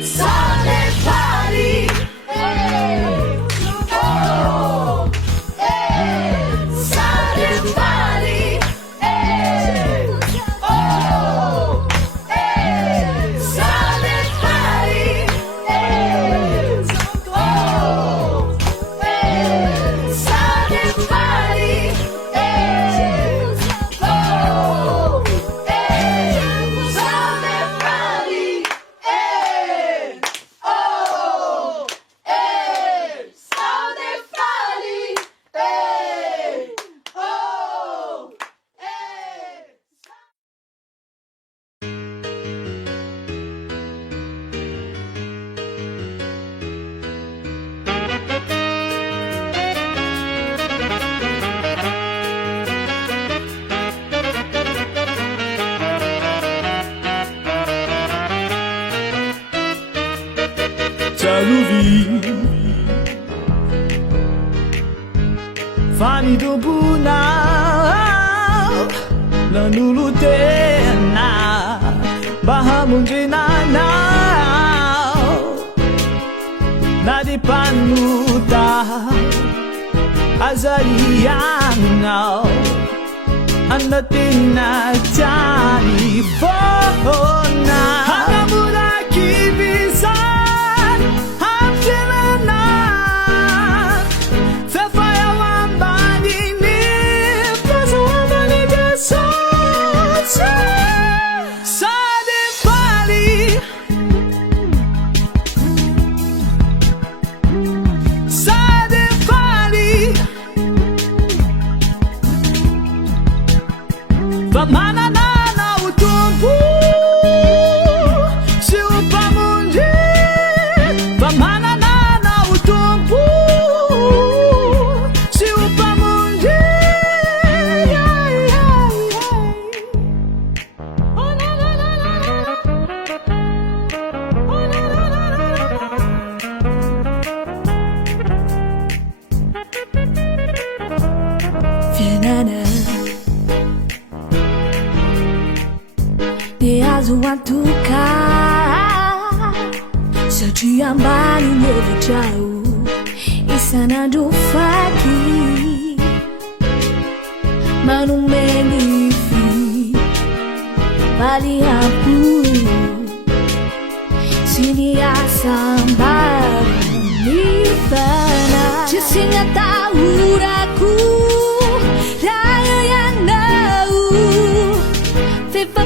Sunday party. Hey. Oh. Hey. Sunday party. Hey. Oh. Hey. Sunday party. Hey. Oh. Hey. Sunday party. Hey. Oh. Hey. Sunday party. Hey, oh, hey, Sunday party, hey, oh, hey. Jaluvi Fani Dobuna Nanulutena Bahamunjinana Nadipanuta Azariana Anatina Tani Bona Hanamura Kibisa Vamanana utumpu Siupamundi Vamanana utumpu Siupamundi Oh la la la la la Oh la la la la Vienana Dia zuatuka Sajiambali nyevu jauh Isana dufaki Manu mengifi Bali hapu Sini asambar Nifana Jisinga tauraku Raya yang nau Viva